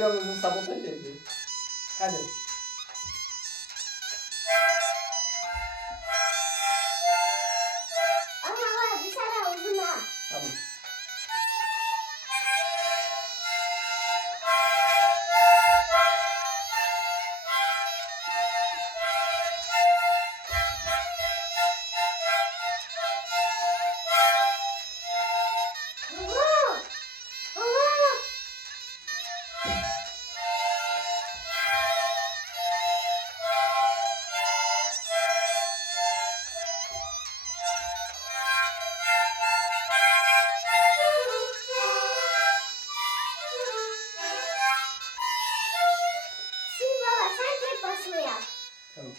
videomuzu sabotaj ediyor. Hadi. Ama başına yap. Tamam.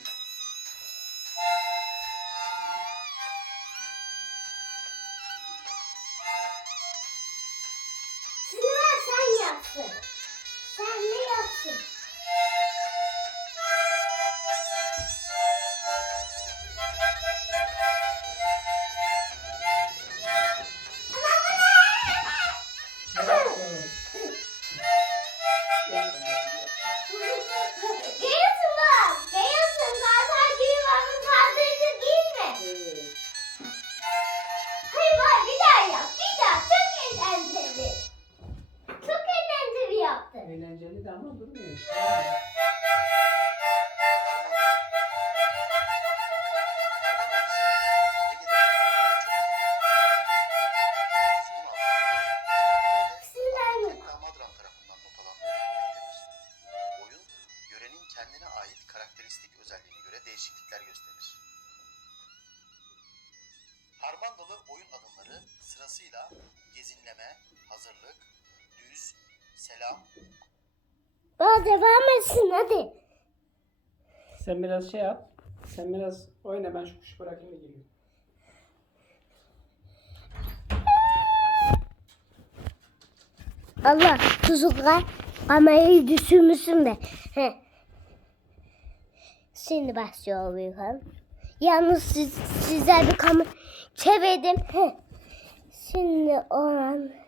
Yapsın. Sen ne yapsın? Eğlenceli de ama durmuyor işte. Kendine ait karakteristik özelliğine göre değişiklikler gösterir. Harmandalı oyun adımları sırasıyla gezinleme, hazırlık, düz, selam, Bana devam etsin hadi. Sen biraz şey yap. Sen biraz oyna ben şu kuşu bırakayım da geliyorum. Allah tuzuklar kamerayı düşürmüşsün de. He. Şimdi başlıyor Büyükhan. Yalnız siz, size bir kamera çevirdim. He. Şimdi o an